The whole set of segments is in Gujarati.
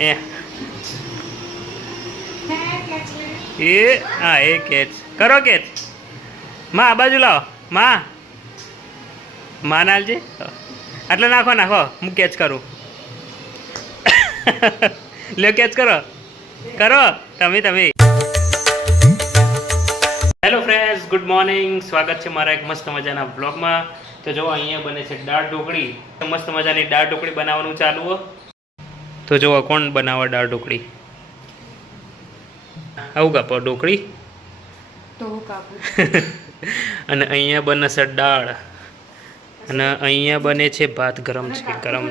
એ હા એ કેચ કરો કેચ માં આ બાજુ લાવો માં નાલજી એટલે નાખો નાખો હું કેચ કરું લ્યો કેચ કરો કરો તમે હેલો ફ્રેન્ડ્સ ગુડ મોર્નિંગ સ્વાગત છે મારા એક મસ્ત મજાના બ્લોગમાં તો જો અહીંયા બને છે દાળ ઢોકળી મસ્ત મજાની દાળ ઢોકળી બનાવવાનું ચાલુ હો તો જો કોણ બનાવે દાળ ઢોકળી આવું કાપો ઢોકળી અને અહીંયા બને છે દાળ અને અહીંયા બને છે ભાત ગરમ છે ગરમ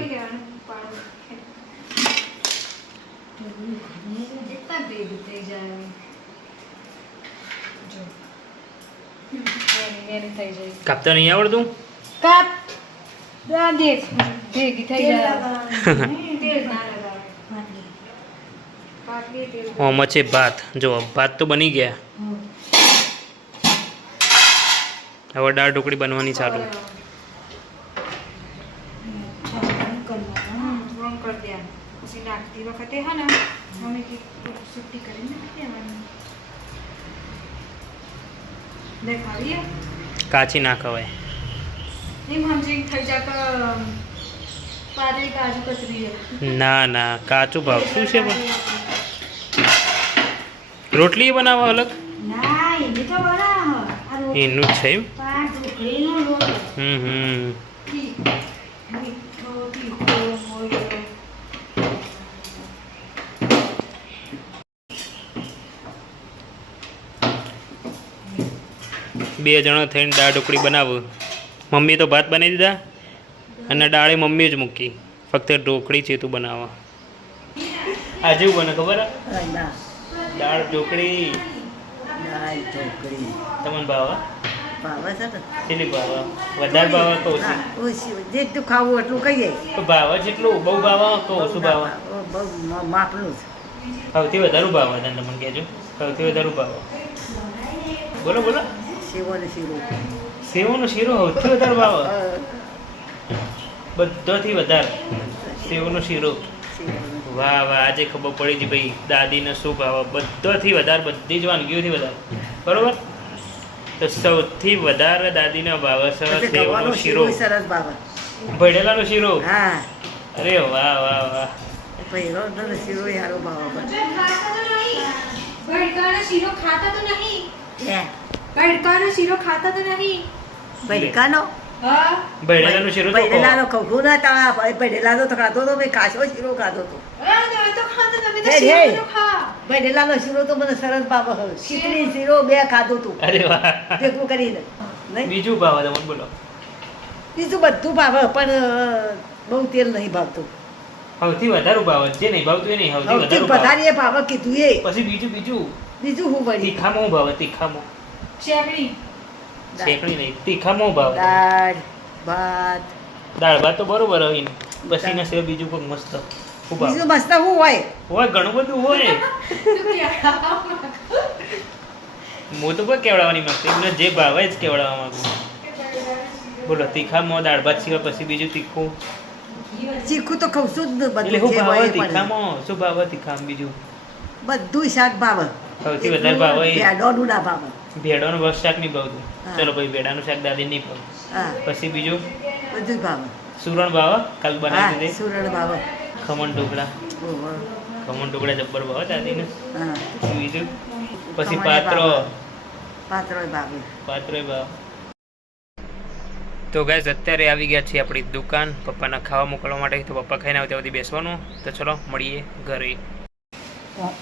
કાપતા નહીં આવડતું કાપ દેખ ભેગી થઈ જાય ઓમાં છે ભાત જો ભાત તો બની ગયા હવે દાળ ઢોકળી બનવાની ચાલુ પછી નાખતી વખતે હા ને મમ્મી સુટ્ટી કરીને નાખી દેવાની દેખાવીએ કાચી ના ખવાય નહીં સમજી થઈ જાય કે પાતળી કાજુ કતરી ના ના કાચું ભાવ શું છે રોટલી બનાવો અલગ ના એની તો બનાવ એનું જ છે એમ ઢોકળીનો લોટ હમ મીઠો તીખો મોયો બે જણો થઈને દાળ ઢોકળી બનાવો મમ્મી તો ભાત બનાવી દીધા અને દાળે મમ્મી જ મૂકી ફક્ત ઢોકળી છે તું બનાવવા આજે એવું બને ખબર દાળ ઢોકળી તમને ભાવ કેટલી ભાવ વધારે ભાવ તો ઓછી જેટલું ખાવું એટલું કહીએ તો ભાવ જેટલું બહુ ભાવ તો ઓછું ભાવ માપનું સૌથી વધારે ભાવ તને તમને કહેજો સૌથી વધારે ભાવ બોલો બોલો સેવાનો શીરો સેવનો શીરો સૌથી વધારે ભાવ બધાથી વધારે સેવનો શીરો વાહ વાહ આજે ખબર પડી છે ભાઈ દાદીને શું ભાવ બધાથી વધારે બધી જ વાનગીઓથી વધારે બરોબર તો સૌથી વધારે દાદીનો ભાવ છે સેવનો શીરો સરસ બાબા ભળેલાનો શીરો હા અરે વાહ વાહ વાહ પહેલો શીરો યારો બાબા ભડકાનો શીરો ખાતા તો નહીં હે ભડકાનો શીરો ખાતા તો નહીં ભડકાનો હા ભળેલાનો શીરો તો ભડેલાનો ખવડું ના તા ભડેલાનો તો ખાતો તો મેં કાચો શીરો ખાતો તો તો ખાતા તમે તો હે, શીરો હે. તો ખા ભડેલાનો શીરો તો મને સરસ બાબા હવે ખીચડી શીરો બે ખાધું તું અરે વાહ ભેગું કરીને નહીં બીજું ભાવ તમને બોલો બીજું બધું ભાવે પણ બહુ તેલ નહીં ભાવતું સૌથી વધારે ભાવ જે નહીં ભાવતું એ નહીં સૌથી સૌથી વધારે ભાવ વધારે ભાવે કીધું એ પછી બીજું બીજું બીજું હું વળી તીખામાં હું ભાવે તીખામાં શેકડી શેકણી નહીં તીખામાં હું ભાવે દાળ ભાત દાળ ભાત તો બરોબર હોય ને પછી એના સિવાય બીજું કોઈ મસ્ત ખૂબ બીજું મસ્ત હું હોય હોય ઘણું બધું હોય હું તો કોઈ કેવડાવવાની માંગતો એમને જે ભાવે જ કેવડાવવા માંગુ બોલો તીખામાં દાળ ભાત સિવાય પછી બીજું તીખું ચીખું તો ખઉં છું જ ને એટલે બધું શું જે ભાવે હોય એ પણ. તીખામાં શું ભાવે તીખામાં બીજું બધું શાક ભાવે સૌથી વધારે ભાવે એ ભેડોનું ના ભાવે ભેડાનું બસ શાક નહીં ભાવતું હા. ચલો ભાઈ ભેડાનું શાક દાદી નહીં ભાવ હા પછી બીજું બધું ભાવે સુરણ ભાવે કાલ હા બનાવી દીધી સુરણ ભાવે ખમણ ઢોકળા ઓહો. ખમણ ઢોકળા જબ્બર ભાવે દાદીને હા બીજું પછી ખમણ પાત્રો પાત્રોય ભાવે પાત્રોય ભાવ તો ગાઈસ અત્યારે આવી ગયા છીએ આપણી દુકાન પપ્પાના ખાવા મોકલવા માટે તો પપ્પા ખાઈને આવે ત્યાં સુધી બેસવાનું તો ચલો મળીએ ઘરે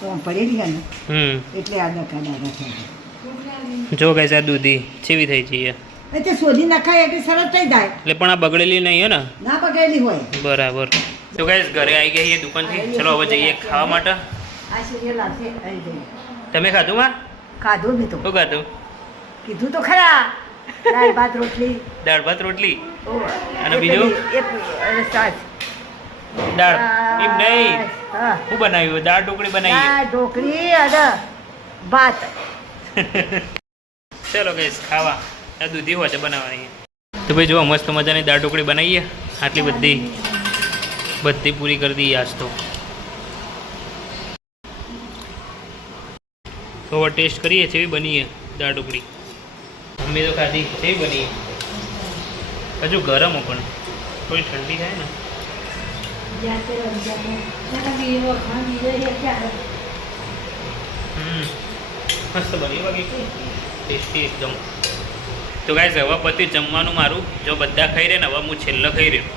ઓમ પડેલી ગયા ને હમ એટલે આ નખા દાદા થાય જો ગાઈસ આ દૂધી ચેવી થઈ જઈએ એટલે શોધી નખાય એટલે સરસ થઈ જાય એટલે પણ આ બગડેલી નહીં હે ને ના પકડેલી હોય બરાબર તો ગાઈસ ઘરે આવી ગયા છીએ દુકાનથી ચલો હવે જઈએ ખાવા માટે આ સિરિયલ લાગશે આવી જાય તમે ખાધું માં ખાધું મેં તો શું ખાધું કીધું તો ખરા દાળ ભાત રોટલી દાળ ભાત રોટલી ઓહ, અને એ બીજું? પેલી- એ સાસ. દાળ એમ નહીં હા શું બનાવ્યું દાળ ઢોકળી બનાવી દાળ ઢોકળી અને ભાત ચલો ગાઈસ ખાવા આ દૂધી હોય છે બનાવવાની તો ભાઈ જો મસ્ત મજાની દાળ ઢોકળી બનાવીએ આટલી બધી પૂરી કરી દઈએ આજ તો તો હવે ટેસ્ટ કરીએ કેવી બની દાળ ઢોકળી. મમ્મી તો ખાધી કેવી બની, હજુ ગરમ હો પણ થોડી ઠંડી થાય ને. મસ્ત બની બાકી ટેસ્ટી એકદમ. તો ગાઈસ હવે પતી જમવાનું મારું. જો બધા ખાઈ રહ્યા ને હવે હું છેલ્લો ખાઈ રહ્યો.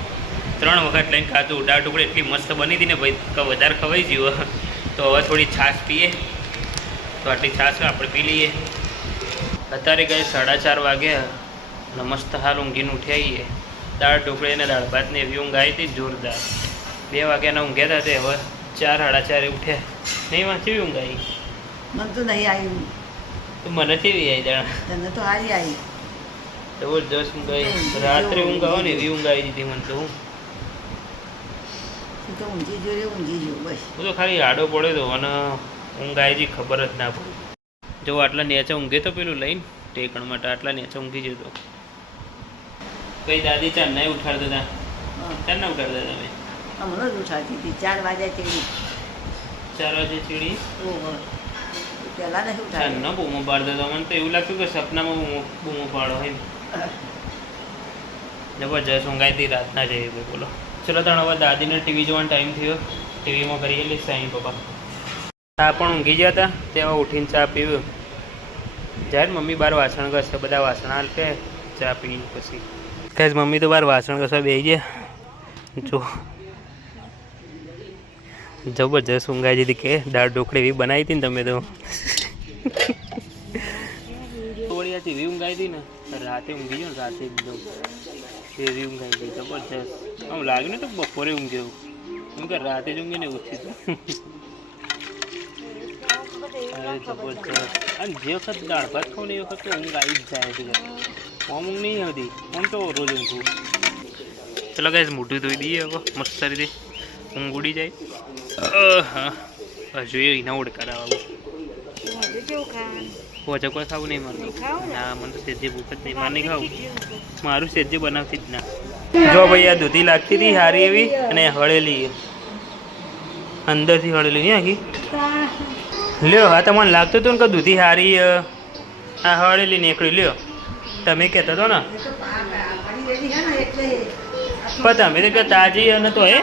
3 વખત લઈને ખાધું. દાળ ઢોકળી એટલી મસ્ત બની હતી ને ભાઈ કે વધારે ખવાઈ ગયું. તો હવે થોડી છાશ પીએ. તો આટલી છાશ આપણે પી લઈએ. અત્યારે ગઈ 4:30 વાગ્યા ને મસ્ત હાલ ઊંઘીને ઉઠી આવીએ. દાળ ઢોકળી અને દાળ ભાતને એવી ઊંઘ આવી હતી જોરદાર. 2 વાગ્યાના ઊંઘ્યા હતા તે હવે 4 સાડા 4 ઉઠ્યા. નહીં વાંચી ઊંઘ આવી? મને તો નહીં આવ્યું. તો મને કેવી આવી દાણા? તને તો હારી આવી. જબરજસ્ત ઊંઘ આવી. રાત્રે ઊંઘ આવે ને એવી ઊંઘ આવી દીધી મને તો. તું તો ઊંઘી જોઈ ઊંઘી જો બસ. હું તો ખાલી આડો પડ્યો હતો અને ઊંઘ આવી હતી ખબર જ ના પડી. જો આટલા નેચા ઊંઘે તો પેલું લઈને ટેકણ માટે આટલા નેચા ઊંઘી જતો. કઈ દાદી ચાર નહીં ઉઠાડતા હતા? ચાર ના ઉઠાડતા તમે? હમણાં જ ઉઠાડતી હતી 4 વાગ્યા ચડી. 4 વાગે ચીડી પહેલાં નથી ચાર ઉઠાડી. ન બૂમો પાડતો હતો. મને તો એવું લાગતું કે સપનામાં બૂમો પાડો હોય ને. જબરજસ્ત ઊંઘાઈ હતી રાતના જઈએ ભાઈ. બોલો ચલો તાણ હવે દાદીને ટીવી જોવાનો ટાઈમ થયો. ટીવીમાં કરીએ લે સાઈન પપ્પા. ચા પણ ઊંઘી ગયા હતા તેમાં ઉઠીને ચા પીવ્યું. જ્યારે મમ્મી બહાર વાસણ ઘસે, બધા વાસણ હાલતે ચા પી પછી કાંઈ મમ્મી તો બહાર વાસણ ઘસવા બેસી ગયા. જો જબરજસ્ત ઊંઘાઈ જતી કે દાળ ઢોકળી એવી બનાવી હતી ને તમે તો. થોડી આથી એવી ઊંઘાઈ હતી ને રાતે ઊંઘી ગયો ને રાતે એકદમ એવી ઊંઘાઈ ગઈ જબરજસ્ત. આમ લાગ્યું ને તો બપોરે ઊંઘ્યો એમ કે રાતે જ ઊંઘી ને ઓછી તો. જબરજસ્ત. અને જે વખત દાળ ભાત ખાવ ને એ વખત તો ઊંઘ આવી જ જાય છે. આમ ઊંઘ નહીં આવતી. આમ તો રોજ ઊંઘું. ચલો ગાઈસ મોઢું ધોઈ દઈએ હવે મસ્ત રીતે ઊંઘ ઉડી જાય. હા જોઈએ એના ઓળકાર આવું પોચા કોઈ ખાવું નહીં મારું. ના મને તો સેજે ભૂખ જ નહીં. મારે નહીં ખાવું. મારું સેજે બનાવતી જ ના. જો ભાઈ આ દૂધી લાગતી હતી સારી એવી અને હળેલી અંદરથી હળેલી નહીં આખી. લ્યો હા તમને લાગતું હતું ને કે દૂધી સારી આ હળેલી નીકળી. લ્યો તમે કહેતા હતો ને પણ તમે તો કે તાજી અને તો એ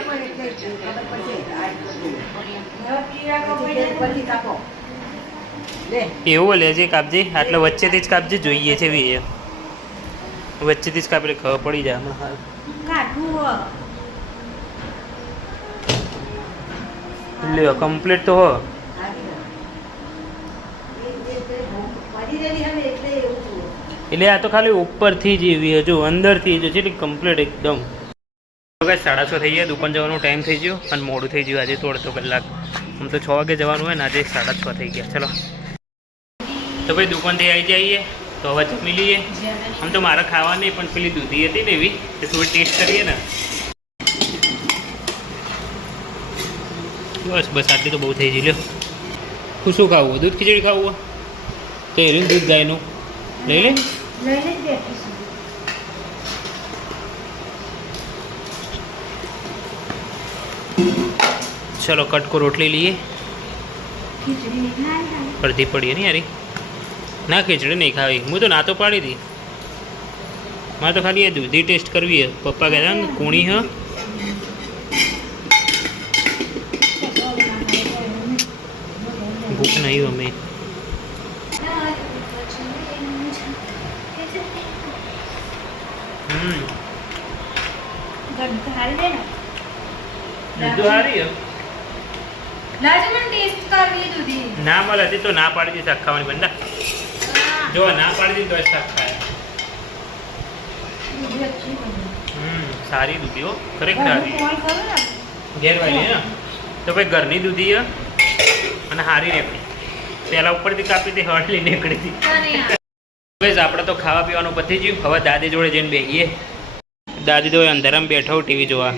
એવું લેજે કાપજી. આટલે વચ્ચેથી જ કાપજે જોઈએ છે બી એ વચ્ચેથી જ કાપી ખબર પડી જાય હમણાં હાલ. લ્યો કમ્પ્લીટ તો હો. એટલે આ તો ખાલી ઉપરથી જ એવી હજુ અંદરથી જ છે કમ્પ્લીટ એકદમ. 6:30 થઈ ગયા. દુકાન જવાનો ટાઈમ થઈ ગયો અને મોડું થઈ ગયું આજે તો અડધો કલાક. આમ તો 6 વાગે જવાનું હોય ને આજે 6:30 થઈ ગયા. ચલો તો ભાઈ દુકાનથી આવી જઈએ તો હવે જમી લઈએ. આમ તો મારે ખાવા નહીં પણ પેલી દૂધી હતી ને એવી તો થોડી ટેસ્ટ કરીએ ને. બસ આટલી તો બહુ થઈ ગઈ. લ્યો હું શું ખાવું? દૂધ ખીચડી ખાવું તો એનું દૂધ ગાયનું લઈ લે. ચલો કટકો રોટલી લઈએ. અડધી પડીએ નહીં યારી. ના ખીચડી નહીં ખાવી. હું તો ના તો પાડી હતી. મારે તો ખાલી એ દૂધી ટેસ્ટ કરવી. પપ્પા કહેતા ને કૂણી હ ભૂખ નહીં અમે. ના મળે હતી તો ના પાડી દીધી શાક ખાવાની બંધા. જો ના પાડી દીધી તો શાક ખાય. સારી દૂધી હો ખરેખર સારી. ઘેરવાળી ને તો ભાઈ ઘરની દૂધી અને સારી નીકળી. પહેલાં ઉપરથી કાપી હતી હળલી નીકળી હતી. આપણે તો ખાવા પીવાનું પતી ગયું. હવે દાદી જોડે જઈને બેસીએ. દાદી તો અંધારામાં બેઠો ટીવી જોવા.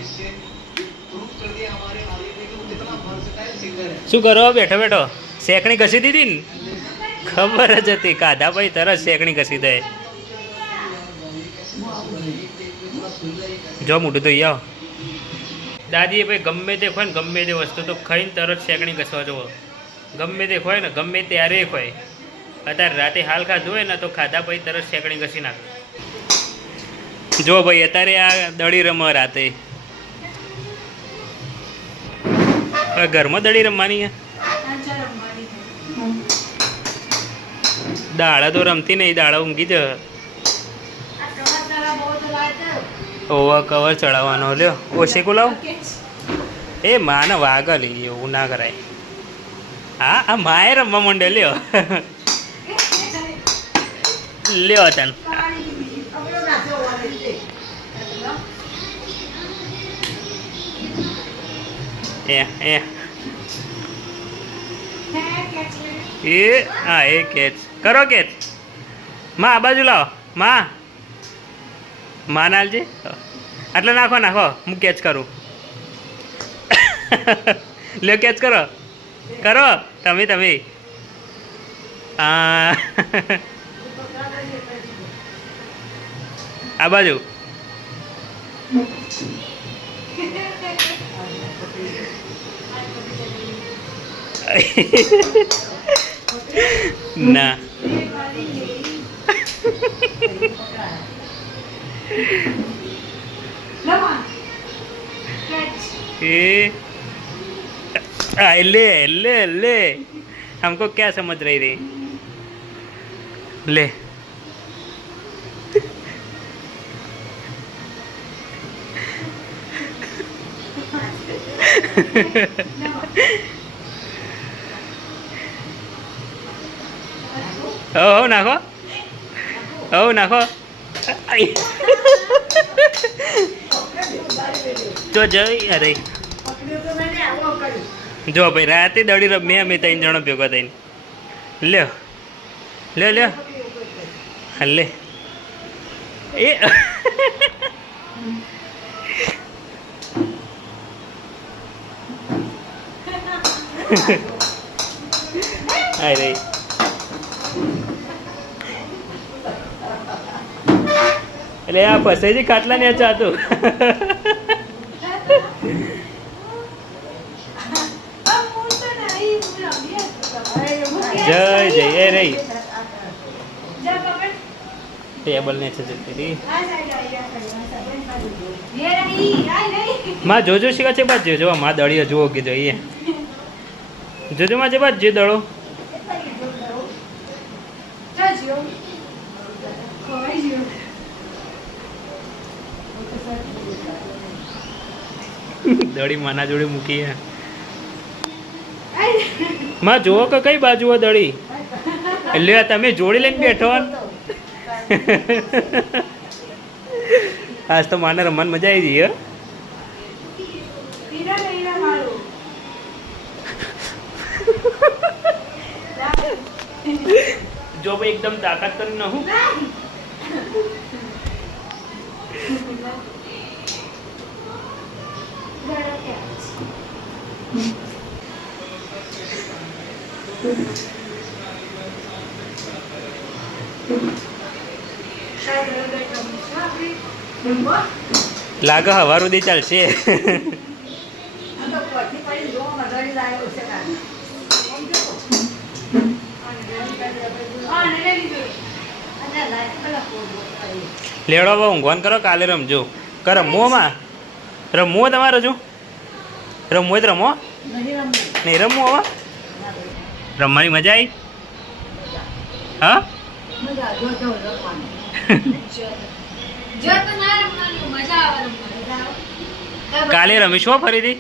શું કરો બેઠો બેઠો? શેકણી ઘસી દીધી ને? ખબર જ હતી કાધા ભાઈ તરત શેકણી ઘસી દે. જો મોઢું તો આવો. દાદીએ ભાઈ ગમે તે હોય ને ગમે તે વસ્તુ તો ખાઈને તરત શેકણી ઘસવા જવો. ગમે તે હોય ને ગમે ત્યારે હોય, અત્યારે રાતે હાલ ખાધું હોય ને તો ખાધા પછી તરત શેકણી ઘસી નાખે. જો ભાઈ અત્યારે આ દડી રમે રાતે. હવે ઘરમાં દડી રમવાની દાડા તો રમતી નહીં, દાડા ઊંઘી જ. ઓવા કવર ચડાવવાનો લ્યો. ઓશેકું લાવ. એ માને વાગલી એવું ના કરાય. હા આ માએ રમવા માંડે લ્યો. લ્યો તન એ હા એ કેચ કરો. કેચ માં આ બાજુ લાવો. માં નાલજી એટલે નાખો નાખો. હું કેચ કરું. લ્યો કેચ કરો કરો તમે. આ બાજુ ના ले हमको क्या समझ रही थी. ले हो नाखो. જો જઈ અરે જો ભાઈ રાતે દડી રમી અમે 3 જણો ભેગા થઈને. લ્યો લે એ અરે એટલે આ ફસાઈ ખાટલા ને ચાતું. જય એ રહી ટેબલ ને છે જતી માં જોજો શીખા છે બાદ જોજો માં દળીએ જુઓ કે જોઈએ જોજો માં છે બાદ જે દળો દડી માના જોડે મૂકી માં જુઓ કે કઈ બાજુ દડી એટલે તમે જોડી લઈને બેઠો. આજ તો માને રમવાની મજા આવી ગઈ. જો ભાઈ એકદમ તાકાત કરી ન હું લાગે હવાર સુધી ચાલશે. લેવડો બહુ ઊંઘવાન કરો. કાલે રમજો કરો. રમોમાં રમવો તમારે જો રમવો જ રમો નહીં રમવો હવે રમવાની મજા આવી. હા કાલે રમીશું ફરીથી.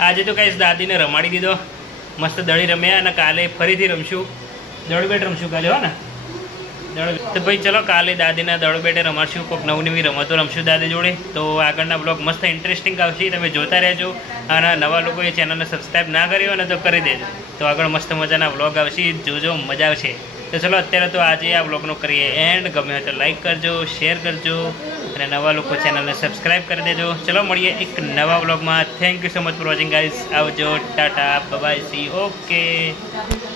આજે તો કઈ દાદીને રમાડી દીધો. મસ્ત દડી રમ્યા અને કાલે ફરીથી રમશું. દડ બેટ રમશું કાલે. હો ને તો ભાઈ ચલો કાલે દાદીના દડ બેટે રમાડશું. કોઈક નવી રમતો રમશું દાદી જોડે. તો આગળના બ્લોગ મસ્ત ઇન્ટરેસ્ટિંગ આવશે. તમે જોતા રહેજો. અને નવા લોકોએ ચેનલને સબસ્ક્રાઈબ ના કર્યો હોય ને તો કરી દેજો. તો આગળ મસ્ત મજાના બ્લોગ આવશે. જોજો મજા આવશે. તો ચલો અત્યારે તો આજે આ બ્લોગનો કરીએ એન્ડ. ગમે હોય તો લાઈક કરજો, શેર કરજો અને નવા લોકો ચેનલને સબસ્ક્રાઈબ કરી દેજો. ચલો મળીએ એક નવા બ્લોગમાં. Thank you so much for watching guys. આવજો, ટાટા, બાય, સી. ઓકે.